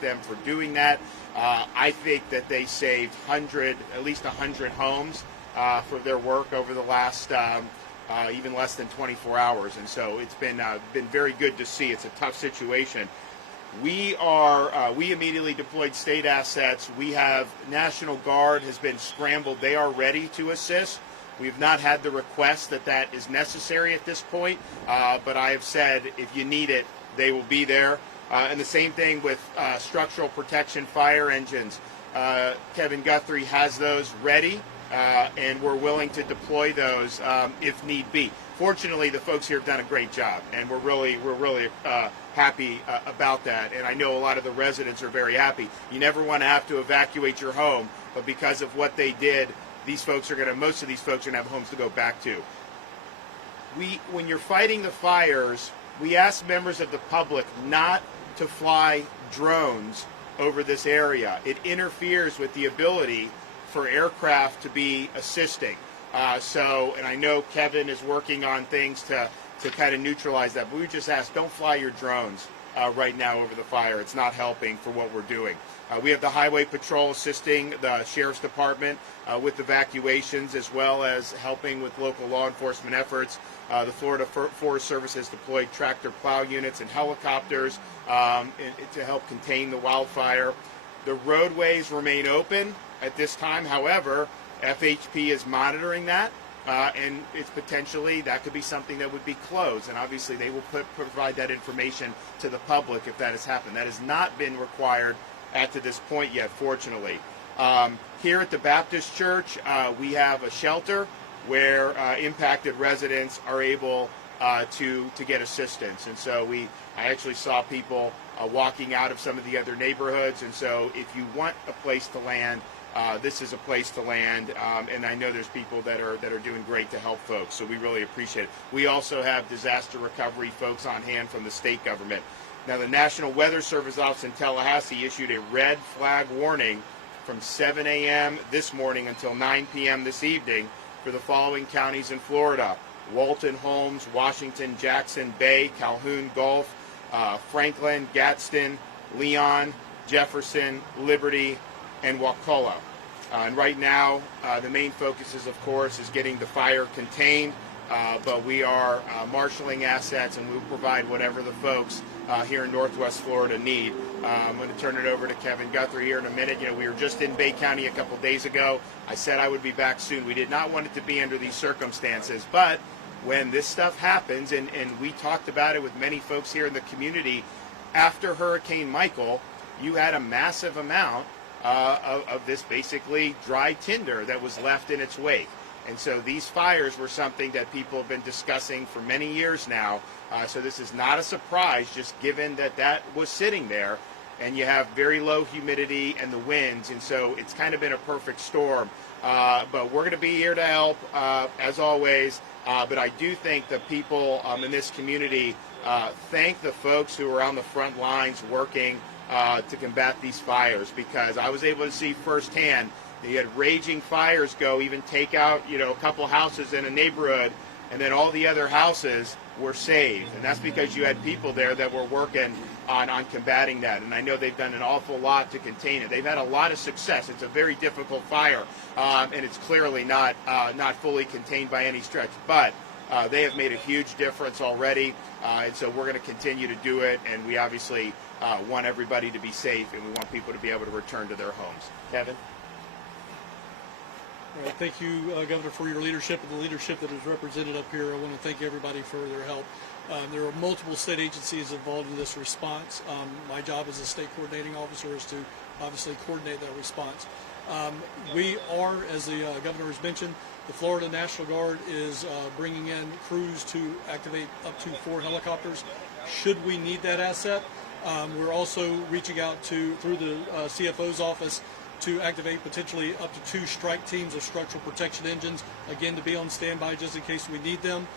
them for doing that. I think that they saved at least 100 homes for their work over the last even less than 24 hours, and so it's been very good to see. It's a tough situation. We immediately deployed state assets. We have National Guard has been scrambled. They are ready to assist. We've not had the request that is necessary at this point, but I have said if you need it, they will be there. And the same thing with structural protection fire engines. Kevin Guthrie has those ready, and we're willing to deploy those if need be. Fortunately, the folks here have done a great job, and we're really happy about that. And I know a lot of the residents are very happy. You never want to have to evacuate your home, but because of what they did, most of these folks are going to have homes to go back to. When you're fighting the fires, we ask members of the public not to fly drones over this area. It interferes with the ability for aircraft to be assisting. And I know Kevin is working on things to kind of neutralize that, but we just ask, don't fly your drones right now over the fire. It's not helping for what we're doing. We have the Highway Patrol assisting the Sheriff's Department with evacuations, as well as helping with local law enforcement efforts. The Florida Forest Service has deployed tractor plow units and helicopters to help contain the wildfire. The roadways remain open at this time. However, FHP is monitoring that, and it's potentially that could be something that would be closed, and obviously they will provide that information to the public if that has happened. That has not been required to this point yet, fortunately. Here at the Baptist Church, we have a shelter where impacted residents are able to get assistance, and so I actually saw people walking out of some of the other neighborhoods, and so if you want a place to land, this is a place to land, and I know there's people that are doing great to help folks, so we really appreciate it. We also have disaster recovery folks on hand from the state government. Now, the National Weather Service office in Tallahassee issued a red flag warning from 7 a.m. this morning until 9 p.m. this evening for the following counties in Florida: Walton, Holmes, Washington, Jackson, Bay, Calhoun, Gulf, Franklin, Gadsden, Leon, Jefferson, Liberty, and Wakulla. And right now, the main focus is, of course, getting the fire contained, but we are marshaling assets, and we will provide whatever the folks here in Northwest Florida need. I'm going to turn it over to Kevin Guthrie here in a minute. We were just in Bay County a couple days ago. I said I would be back soon. We did not want it to be under these circumstances, but when this stuff happens, and we talked about it with many folks here in the community, after Hurricane Michael, you had a massive amount of this basically dry tinder that was left in its wake. And so these fires were something that people have been discussing for many years now. So this is not a surprise, just given that was sitting there, and you have very low humidity and the winds, and so it's kind of been a perfect storm. But we're going to be here to help, as always. But I do think the people in this community thank the folks who are on the front lines working to combat these fires, because I was able to see firsthand. You had raging fires even take out, a couple houses in a neighborhood, and then all the other houses were saved. And that's because you had people there that were working on combating that. And I know they've done an awful lot to contain it. They've had a lot of success. It's a very difficult fire, and it's clearly not fully contained by any stretch. But they have made a huge difference already, and so we're going to continue to do it. And we obviously want everybody to be safe, and we want people to be able to return to their homes. Kevin? All right, thank you, Governor, for your leadership and the leadership that is represented up here. I want to thank everybody for their help. There are multiple state agencies involved in this response. My job as a state coordinating officer is to obviously coordinate that response. We are, as the Governor has mentioned, the Florida National Guard is bringing in crews to activate up to 4 helicopters should we need that asset. We're also reaching out through the CFO's office to activate potentially up to 2 strike teams of structural protection engines, again, to be on standby just in case we need them.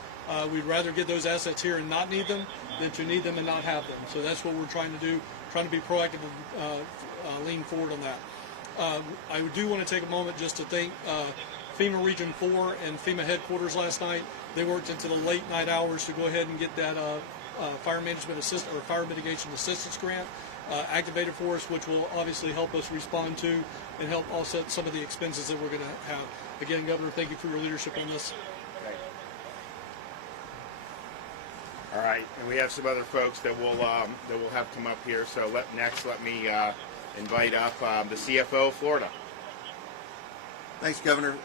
We'd rather get those assets here and not need them than to need them and not have them. So that's what we're trying to do, trying to be proactive and lean forward on that. I do want to take a moment just to thank FEMA Region 4 and FEMA headquarters last night. They worked into the late night hours to go ahead and get that fire management assist or fire mitigation assistance grant. activated for us, which will obviously help us respond to and help offset some of the expenses that we're going to have. Again, Governor, thank you for your leadership on this. All right, and we have some other folks that we'll have come up here. So let me invite up the CFO of Florida. Thanks, Governor.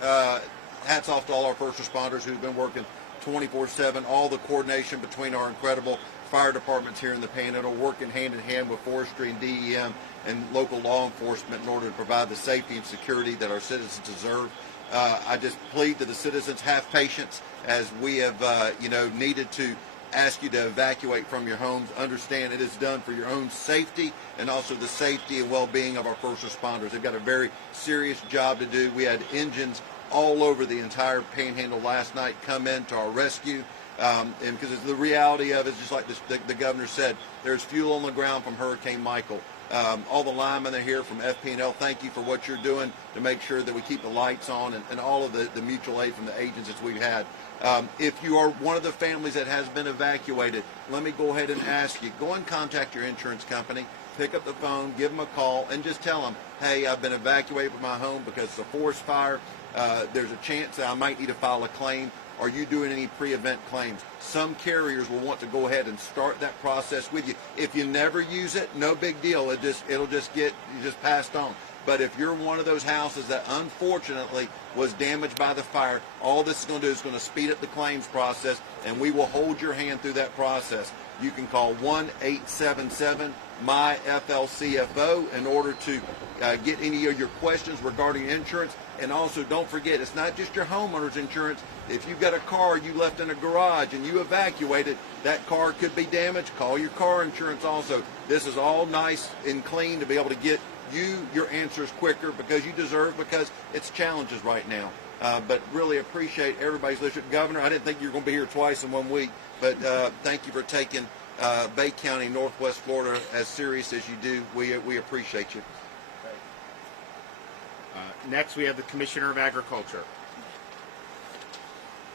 Hats off to all our first responders who've been working 24/7. All the coordination between our incredible fire departments here in the Panhandle, working hand in hand with forestry and DEM and local law enforcement in order to provide the safety and security that our citizens deserve. I just plead to the citizens, have patience as we have, needed to ask you to evacuate from your homes. Understand it is done for your own safety and also the safety and well-being of our first responders. They've got a very serious job to do. We had engines all over the entire Panhandle last night come in to our rescue. And because the reality of it is just like the governor said, there's fuel on the ground from Hurricane Michael. All the linemen are here from FP&L. Thank you for what you're doing to make sure that we keep the lights on and all of the mutual aid from the agencies we've had. If you are one of the families that has been evacuated, let me go ahead and ask you, go and contact your insurance company, pick up the phone, give them a call, and just tell them, hey, I've been evacuated from my home because it's a forest fire. There's a chance that I might need to file a claim. Are you doing any pre-event claims? Some carriers will want to go ahead and start that process with you. If you never use it, no big deal. It'll just get passed on. But if you're one of those houses that unfortunately was damaged by the fire, all this is going to do is going to speed up the claims process, and we will hold your hand through that process. You can call 1-877-MY-FLCFO in order to get any of your questions regarding insurance. And also, don't forget, it's not just your homeowner's insurance. If you've got a car you left in a garage and you evacuated, that car could be damaged. Call your car insurance also. This is all nice and clean to be able to get you your answers quicker because you deserve, because it's challenges right now. But really appreciate everybody's leadership. Governor, I didn't think you were going to be here twice in 1 week, but thank you for taking Bay County, Northwest Florida as serious as you do. We appreciate you. Next, we have the Commissioner of Agriculture.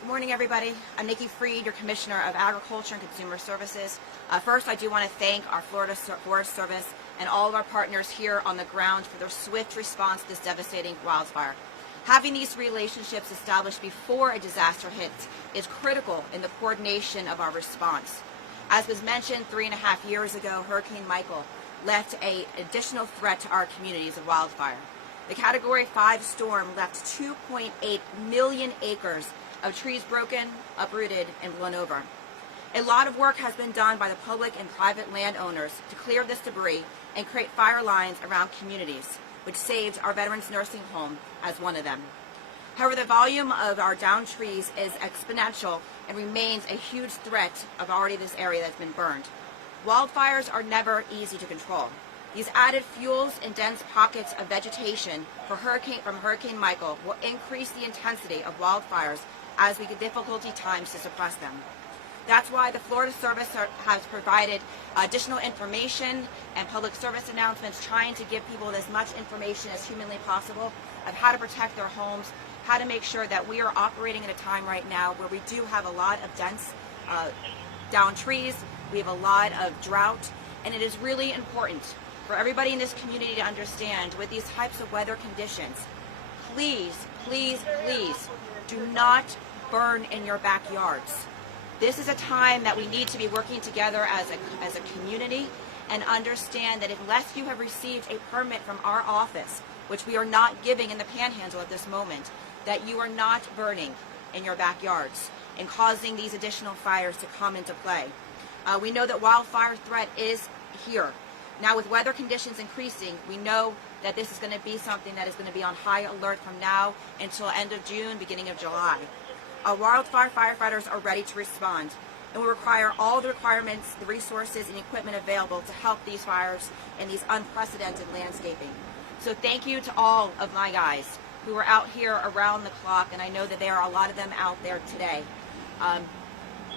Good morning, everybody. I'm Nikki Freed, your Commissioner of Agriculture and Consumer Services. First, I do want to thank our Florida Forest Service and all of our partners here on the ground for their swift response to this devastating wildfire. Having these relationships established before a disaster hits is critical in the coordination of our response. As was mentioned, 3.5 years ago, Hurricane Michael left an additional threat to our communities of wildfire. The Category 5 storm left 2.8 million acres of trees broken, uprooted, and blown over. A lot of work has been done by the public and private landowners to clear this debris and create fire lines around communities, which saved our Veterans Nursing Home as one of them. However, the volume of our downed trees is exponential and remains a huge threat of already this area that's been burned. Wildfires are never easy to control. These added fuels and dense pockets of vegetation from Hurricane Michael will increase the intensity of wildfires as we get difficulty times to suppress them. That's why the Florida Service has provided additional information and public service announcements trying to give people as much information as humanly possible of how to protect their homes, how to make sure that we are operating at a time right now where we do have a lot of dense downed trees, we have a lot of drought, and it is really important for everybody in this community to understand with these types of weather conditions, please, please, please do not burn in your backyards. This is a time that we need to be working together as a community and understand that unless you have received a permit from our office, which we are not giving in the Panhandle at this moment, that you are not burning in your backyards and causing these additional fires to come into play. We know that wildfire threat is here. Now, with weather conditions increasing, we know that this is going to be something that is going to be on high alert from now until end of June, beginning of July. Our wildfire firefighters are ready to respond, and we require all the requirements, the resources, and equipment available to help these fires in these unprecedented landscaping. So thank you to all of my guys who are out here around the clock, and I know that there are a lot of them out there today.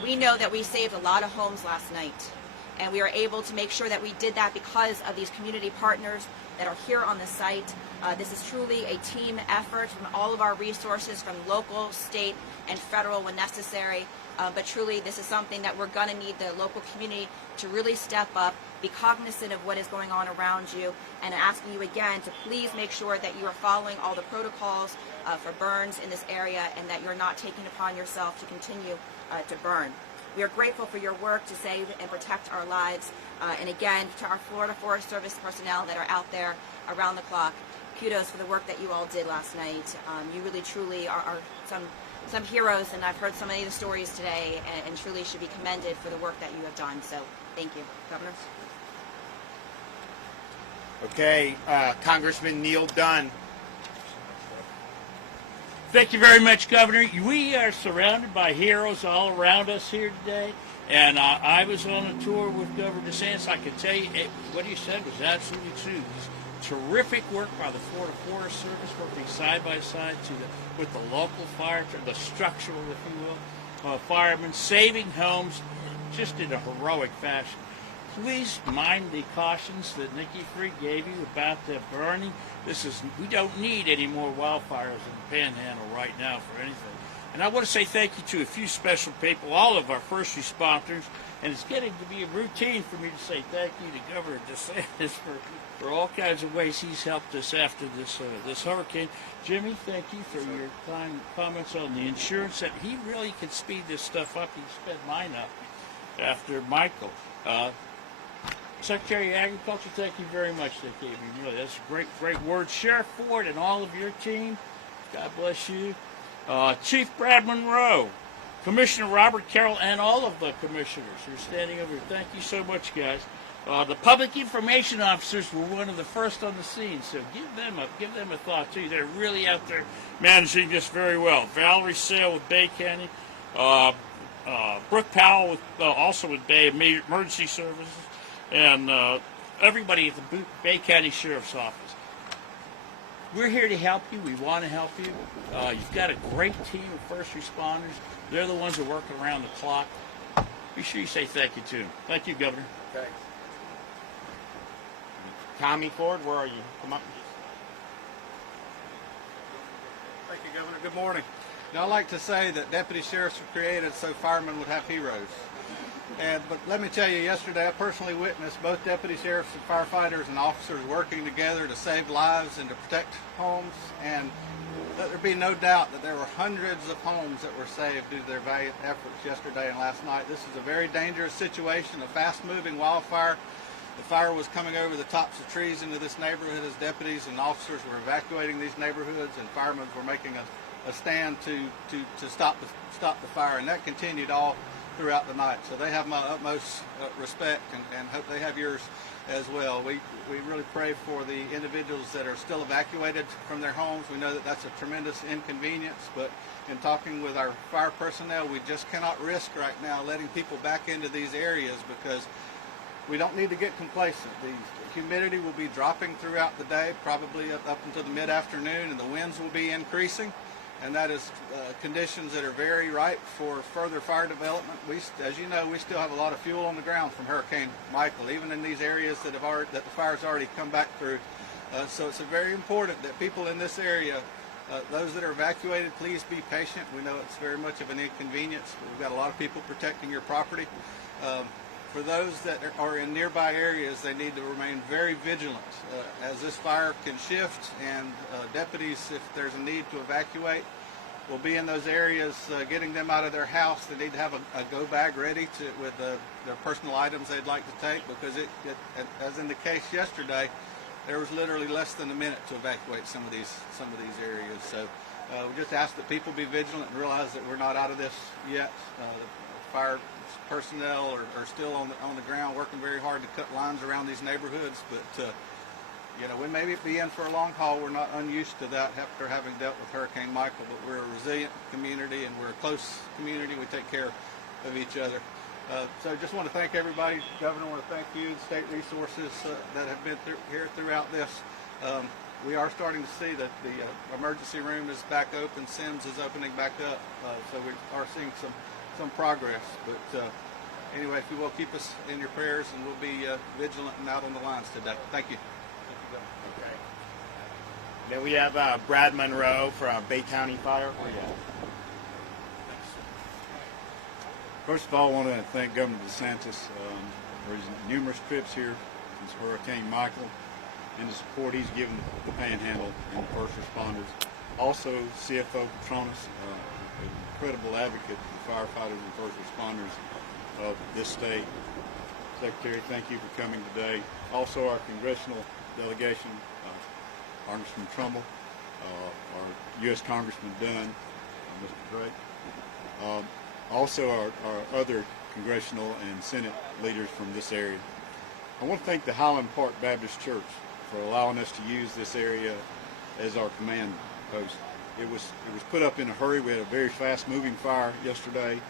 We know that we saved a lot of homes last night, and we are able to make sure that we did that because of these community partners that are here on the site. This is truly a team effort from all of our resources from local, state, and federal when necessary. But truly, this is something that we're going to need the local community to really step up, be cognizant of what is going on around you, and asking you again to please make sure that you are following all the protocols for burns in this area, and that you're not taking upon yourself to continue to burn. We are grateful for your work to save and protect our lives. And again, to our Florida Forest Service personnel that are out there around the clock, kudos for the work that you all did last night. You really, truly are some heroes, and I've heard so many of the stories today, and truly should be commended for the work that you have done. So thank you, Governor. Okay, Congressman Neil Dunn. Thank you very much, Governor. We are surrounded by heroes all around us here today. And I was on a tour with Governor DeSantis. I can tell you what he said was absolutely true. Terrific work by the Florida Forest Service, working side by side with the local fire, the structural, if you will, firemen, saving homes just in a heroic fashion. Please mind the cautions that Nikki Free gave you about the burning. We don't need any more wildfires in the Panhandle right now for anything. And I want to say thank you to a few special people, all of our first responders, and it's getting to be a routine for me to say thank you to Governor DeSantis for all kinds of ways he's helped us after this hurricane. Jimmy, thank you for your kind comments on the insurance. That he really can speed this stuff up. He sped mine up after Michael. Secretary of Agriculture, thank you very much. That gave me really, that's a great word. Sheriff Ford and all of your team, God bless you. Chief Brad Monroe, Commissioner Robert Carroll, and all of the commissioners who are standing over here. Thank you so much, guys. The public information officers were one of the first on the scene, so give them a thought too. They're really out there managing this very well. Valerie Sale with Bay County, Brooke Powell also with Bay Emergency Services, and everybody at the Bay County Sheriff's Office. We're here to help you. We want to help you. You've got a great team of first responders. They're the ones who are working around the clock. Be sure you say thank you to them. Thank you, Governor. Okay. Tommy Ford, where are you? Come up. Thank you, Governor. Good morning. Now, I'd like to say that deputy sheriffs were created so firemen would have heroes. But let me tell you, yesterday I personally witnessed both deputy sheriffs and firefighters and officers working together to save lives and to protect homes. And let there be no doubt that there were hundreds of homes that were saved due to their valiant efforts yesterday and last night. This is a very dangerous situation, a fast-moving wildfire. The fire was coming over the tops of trees into this neighborhood as deputies and officers were evacuating these neighborhoods, and firemen were making a stand to stop the fire, and that continued all throughout the night. So they have my utmost respect, and hope they have yours as well. We really pray for the individuals that are still evacuated from their homes. We know that that's a tremendous inconvenience, but in talking with our fire personnel, we just cannot risk right now letting people back into these areas, because we don't need to get complacent. The humidity will be dropping throughout the day, probably up until the mid-afternoon, and the winds will be increasing. And that is conditions that are very ripe for further fire development. As you know, we still have a lot of fuel on the ground from Hurricane Michael, even in these areas that the fire's already come back through. So it's very important that people in this area, those that are evacuated, please be patient. We know it's very much of an inconvenience, but we've got a lot of people protecting your property. For those that are in nearby areas, they need to remain very vigilant as this fire can shift, and deputies, if there's a need to evacuate, will be in those areas getting them out of their house. They need to have a go bag ready with their personal items they'd like to take, because as in the case yesterday, there was literally less than a minute to evacuate some of these areas. So we just ask that people be vigilant and realize that we're not out of this yet. The fire personnel are still on the ground working very hard to cut lines around these neighborhoods, but we may be in for a long haul. We're not unused to that after having dealt with Hurricane Michael, but we're a resilient community and we're a close community. We take care of each other. So just want to thank everybody. Governor, I want to thank you, the state resources that have been here throughout this. We are starting to see that the emergency room is back open. Sims is opening back up, so we are seeing some progress. But anyway, if you will, keep us in your prayers, and we'll be vigilant and out on the lines today. Thank you. Okay. Then we have Brad Monroe from Bay County Fire. First of all, I want to thank Governor DeSantis for his numerous trips here since Hurricane Michael and the support he's given the Panhandle and the first responders. Also, CFO Petronas, an incredible advocate for the firefighters and first responders of this state. Secretary, thank you for coming today. Also, our congressional delegation, Congressman Trumbull, our U.S. Congressman Dunn, Mr. Drake. Also, our other congressional and Senate leaders from this area. I want to thank the Highland Park Baptist Church for allowing us to use this area as our command post. It was put up in a hurry. We had a very fast-moving fire yesterday.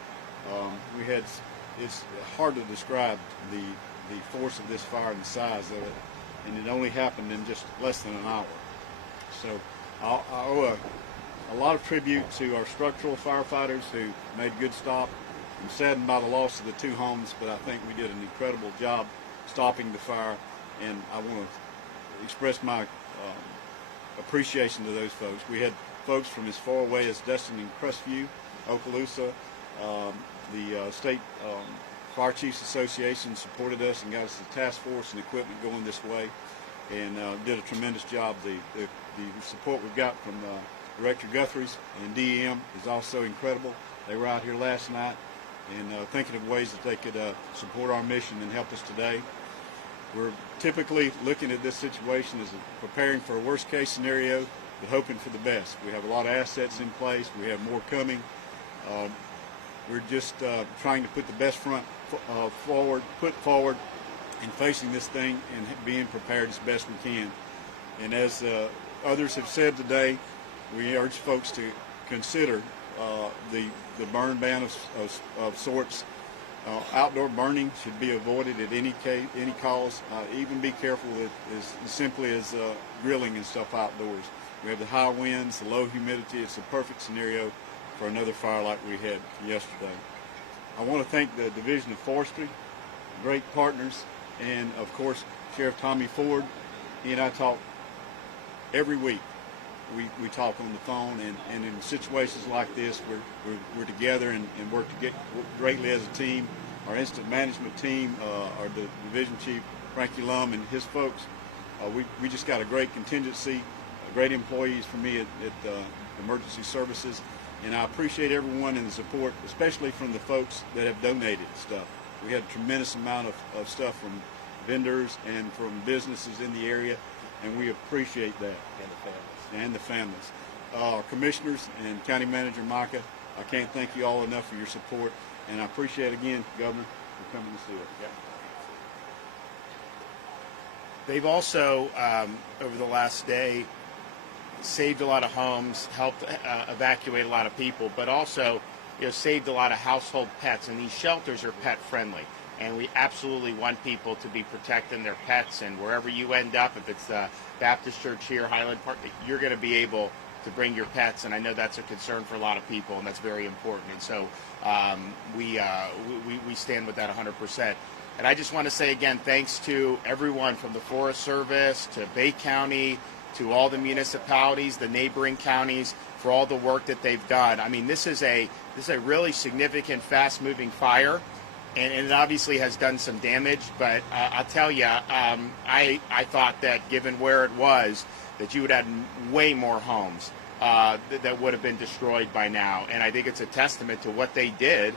It's hard to describe the force of this fire and the size of it, and it only happened in just less than an hour. So I owe a lot of tribute to our structural firefighters who made a good stop. I'm saddened by the loss of the 2 homes, but I think we did an incredible job stopping the fire, and I want to express my appreciation to those folks. We had folks from as far away as Destin and Crestview, Okaloosa. The State Fire Chiefs Association supported us and got us the task force and equipment going this way, and did a tremendous job. The support we've got from Director Guthrie's and DEM is also incredible. They were out here last night and thinking of ways that they could support our mission and help us today. We're typically looking at this situation as preparing for a worst case scenario, but hoping for the best. We have a lot of assets in place. We have more coming. We're just trying to put the best foot forward in facing this thing and being prepared as best we can. And as others have said today, we urge folks to consider the burn ban of sorts. Outdoor burning should be avoided at any cost. Even be careful with as simply as grilling and stuff outdoors. We have the high winds, the low humidity. It's a perfect scenario for another fire like we had yesterday. I want to thank the Division of Forestry, great partners, and of course Sheriff Tommy Ford. He and I talk every week. We talk on the phone, and in situations like this, we're together and work greatly as a team. Our incident management team, our Division Chief Frankie Lum and his folks, we just got a great contingency, great employees for me at Emergency Services, and I appreciate everyone in the support, especially from the folks that have donated stuff. We had a tremendous amount of stuff from vendors and from businesses in the area, and we appreciate that. And the families. Our commissioners and County Manager Micah, I can't thank you all enough for your support, and I appreciate again, Governor, for coming to see us. Yeah. They've also, over the last day, saved a lot of homes, helped evacuate a lot of people, but also, saved a lot of household pets. And these shelters are pet friendly, and we absolutely want people to be protecting their pets. And wherever you end up, if it's the Baptist Church here, Highland Park, you're going to be able to bring your pets, and I know that's a concern for a lot of people, and that's very important. And so we stand with that 100%. And I just want to say again, thanks to everyone from the Forest Service to Bay County to all the municipalities, the neighboring counties, for all the work that they've done. I mean, this is a really significant, fast-moving fire, and it obviously has done some damage. But I'll tell you, I thought that given where it was, that you would have way more homes that would have been destroyed by now. And I think it's a testament to what they did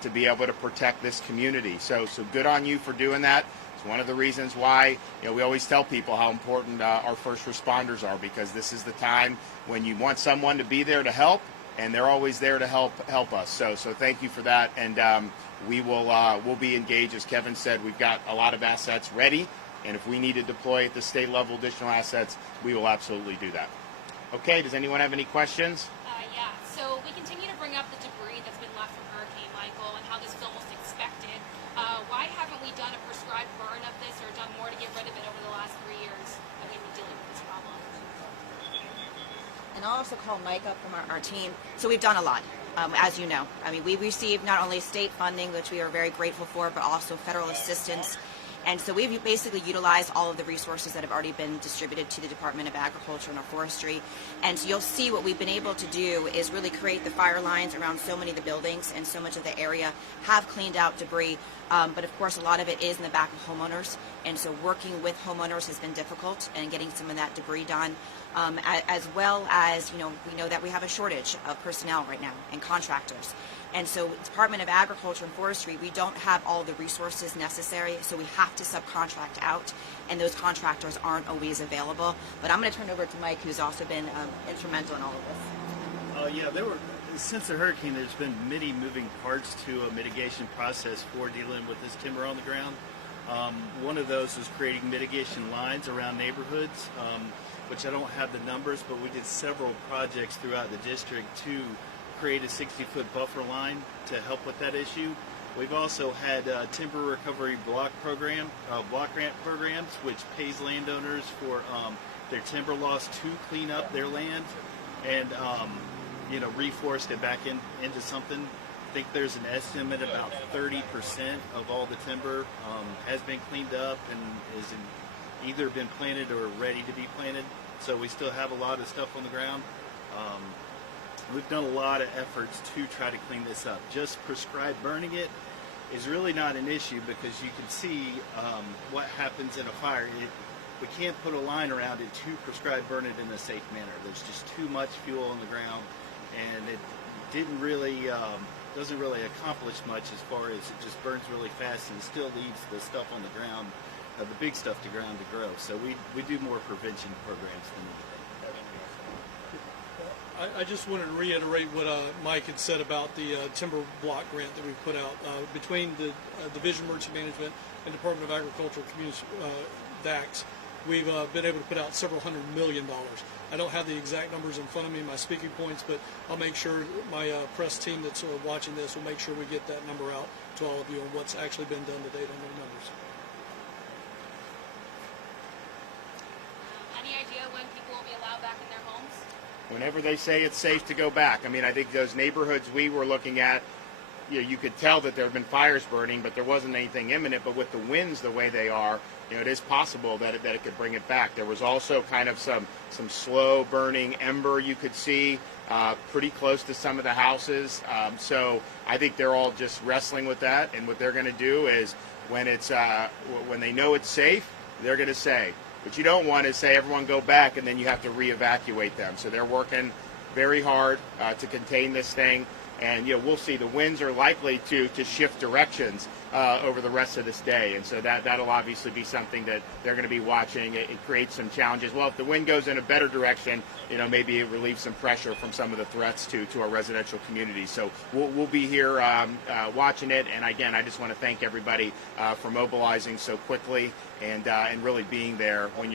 to be able to protect this community. So good on you for doing that. It's one of the reasons why we always tell people how important our first responders are, because this is the time when you want someone to be there to help, and they're always there to help us. So thank you for that, and we'll be engaged. As Kevin said, we've got a lot of assets ready, and if we need to deploy at the state level additional assets, we will absolutely do that. Okay, does anyone have any questions? Yeah, so we continue to bring up the debris that's been left from Hurricane Michael and how this is almost expected. Why haven't we done a prescribed burn of this or done more to get rid of it over the last 3 years that we've been dealing with this problem? And I'll also call Mike up from our team. So we've done a lot, as you know. I mean, we received not only state funding, which we are very grateful for, but also federal assistance. And so we've basically utilized all of the resources that have already been distributed to the Department of Agriculture and Forestry. And so you'll see what we've been able to do is really create the fire lines around so many of the buildings, and so much of the area have cleaned out debris. But of course, a lot of it is in the back of homeowners. And so working with homeowners has been difficult, and getting some of that debris done. As well as, we know that we have a shortage of personnel right now and contractors. And so Department of Agriculture and Forestry, we don't have all the resources necessary, so we have to subcontract out, and those contractors aren't always available. But I'm going to turn it over to Mike, who's also been instrumental in all of this. Yeah, since the hurricane, there's been many moving parts to a mitigation process for dealing with this timber on the ground. One of those was creating mitigation lines around neighborhoods, which I don't have the numbers, but we did several projects throughout the district to create a 60-foot buffer line to help with that issue. We've also had timber recovery block grant programs, which pays landowners for their timber loss to clean up their land and reforest it back into something. I think there's an estimate about 30% of all the timber has been cleaned up and is either been planted or ready to be planted. So we still have a lot of stuff on the ground. We've done a lot of efforts to try to clean this up. Just prescribed burning it is really not an issue, because you can see what happens in a fire. We can't put a line around it to prescribe burn it in a safe manner. There's just too much fuel on the ground, and it doesn't really accomplish much as far as it just burns really fast and still leaves the stuff on the ground, the big stuff to ground to grow. So we do more prevention programs than anything. I just wanted to reiterate what Mike had said about the timber block grant that we put out between the Division of Emergency Management and Department of Agriculture Community DACs. We've been able to put out several $100 million. I don't have the exact numbers in front of me, my speaking points, but I'll make sure my press team that's watching this will make sure we get that number out to all of you on what's actually been done to date on those numbers. Any idea when people will be allowed back in their homes? Whenever they say it's safe to go back. I mean, I think those neighborhoods we were looking at, you could tell that there have been fires burning, but there wasn't anything imminent. But with the winds the way they are, it is possible that it could bring it back. There was also kind of some slow burning ember you could see pretty close to some of the houses. So I think they're all just wrestling with that. And what they're going to do is when they know it's safe, they're going to say. What you don't want is say everyone go back and then you have to re-evacuate them. So they're working very hard to contain this thing. And we'll see. The winds are likely to shift directions over the rest of this day, and so that'll obviously be something that they're going to be watching. It creates some challenges. Well, if the wind goes in a better direction, maybe it relieves some pressure from some of the threats to our residential community. So we'll be here watching it. And again, I just want to thank everybody for mobilizing so quickly and really being there when you